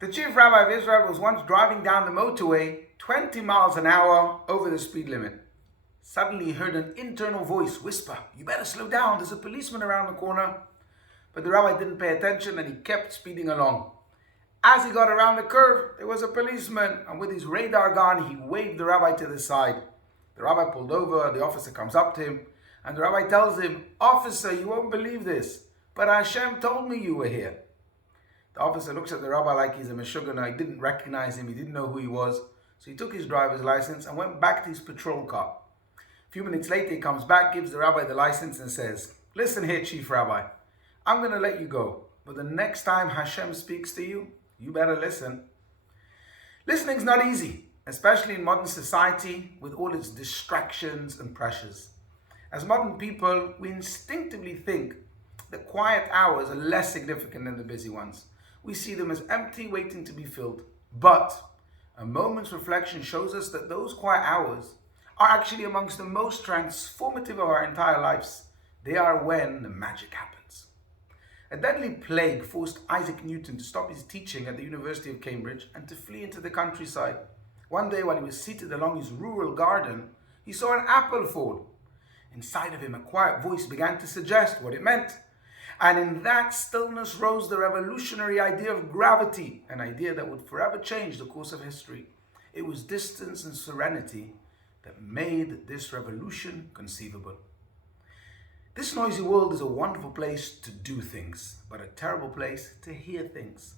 The chief rabbi of Israel was once driving down the motorway 20 miles an hour over the speed limit. Suddenly he heard an internal voice whisper, "You better slow down, there's a policeman around the corner." But the rabbi didn't pay attention and he kept speeding along. As he got around the curve, there was a policeman, and with his radar gun, he waved the rabbi to the side. The rabbi pulled over, the officer comes up to him, and the rabbi tells him, "Officer, you won't believe this, but Hashem told me you were here." The officer looks at the rabbi like he's a meshugana. He didn't recognize him, he didn't know who he was. So he took his driver's license and went back to his patrol car. A few minutes later, he comes back, gives the rabbi the license and says, "Listen here, Chief Rabbi, I'm going to let you go, but the next time Hashem speaks to you, you better listen." Listening's not easy, especially in modern society with all its distractions and pressures. As modern people, we instinctively think that quiet hours are less significant than the busy ones. We see them as empty, waiting to be filled. But a moment's reflection shows us that those quiet hours are actually amongst the most transformative of our entire lives. They are when the magic happens. A deadly plague forced Isaac Newton to stop his teaching at the University of Cambridge and to flee into the countryside. One day, while he was seated along his rural garden, he saw an apple fall. Inside of him, a quiet voice began to suggest what it meant. And in that stillness rose the revolutionary idea of gravity, an idea that would forever change the course of history. It was distance and serenity that made this revolution conceivable. This noisy world is a wonderful place to do things, but a terrible place to hear things.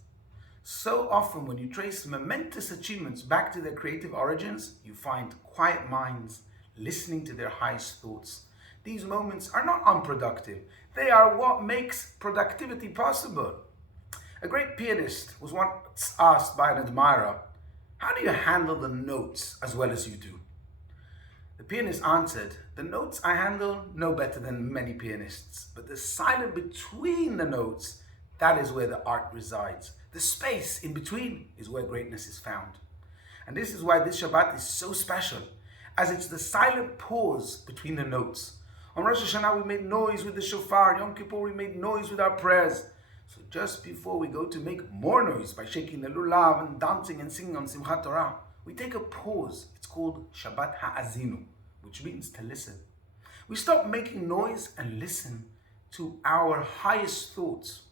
So often when you trace momentous achievements back to their creative origins, you find quiet minds listening to their highest thoughts. These moments are not unproductive. They are what makes productivity possible. A great pianist was once asked by an admirer, "How do you handle the notes as well as you do?" The pianist answered, "The notes I handle no better than many pianists, but the silence between the notes, that is where the art resides. The space in between is where greatness is found." And this is why this Shabbat is so special, as it's the silent pause between the notes. On Rosh Hashanah, we made noise with the shofar. Yom Kippur, we made noise with our prayers. So just before we go to make more noise by shaking the lulav and dancing and singing on Simchat Torah, we take a pause. It's called Shabbat Hazinu, which means to listen. We stop making noise and listen to our highest thoughts.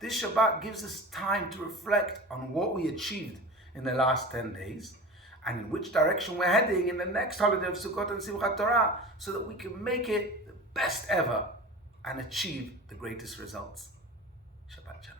This Shabbat gives us time to reflect on what we achieved in the last 10 days and in which direction we're heading in the next holiday of Sukkot and Simchat Torah, so that we can make it the best ever and achieve the greatest results. Shabbat Shalom.